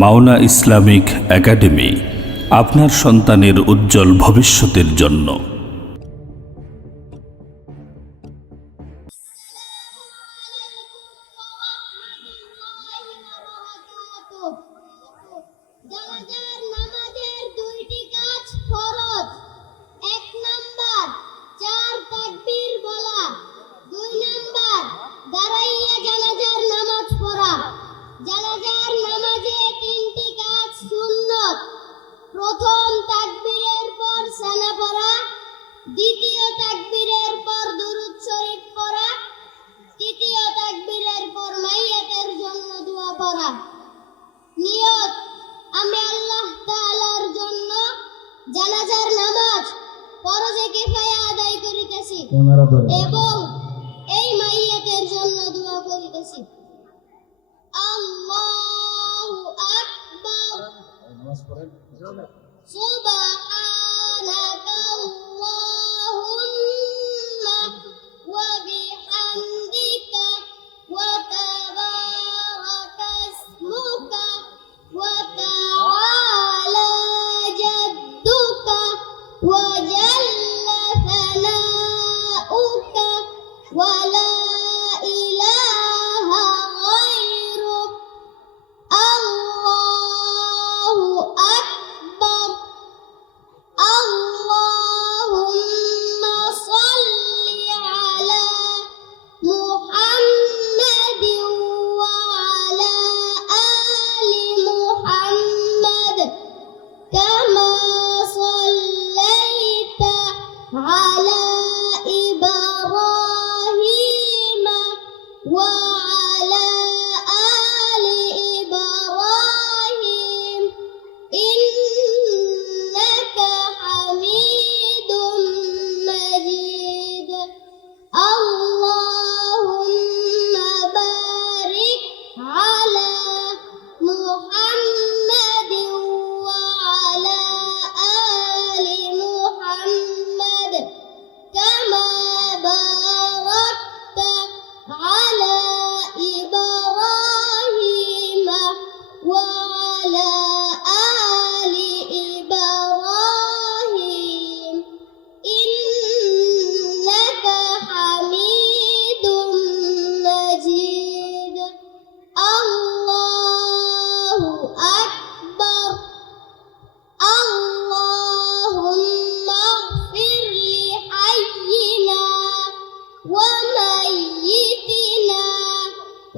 Mawna Islamic academy আপনার সন্তানের উজ্জ্বল ভবিষ্যতের জন্য। প্রথম তাকবীরের পর সানা পড়া দ্বিতীয় তাকবীরের পর দুরূদ শরীফ পড়া তৃতীয় তাকবীরের পর মাইয়াতের জন্য দোয়া পড়া নিয়ত আমি আল্লাহ তাআলার জন্য জানাজার নামাজ ফরজে কিফায়া আদায় করিতেছি এবং এই মাইয়াতের জন্য দোয়া করিতেছি আল্লাহু আকবার নামাজ পড়েন سبحانك اللهم وبحمدك وتبارك اسمك وتعالى جدك وجل ثناؤك ولا على إبراهيم وعلى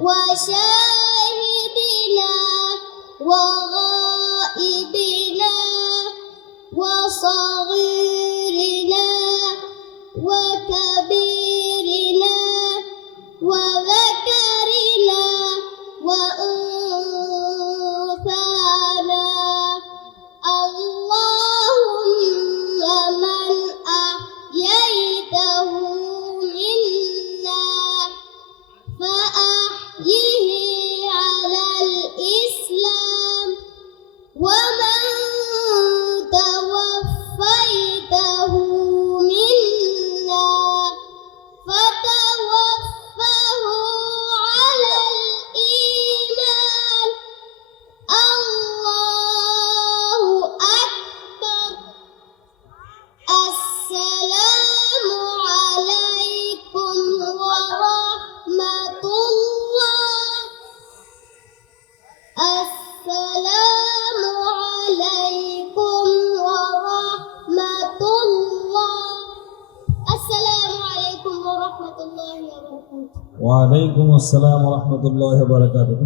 وشاهدنا وغائبنا وصغيرنا وكبيرنا وذكرنا وأنثانا السلام عليكم ورحمة الله. السلام عليكم ورحمة الله وبركاته. وعليكم السلام ورحمة الله وبركاته.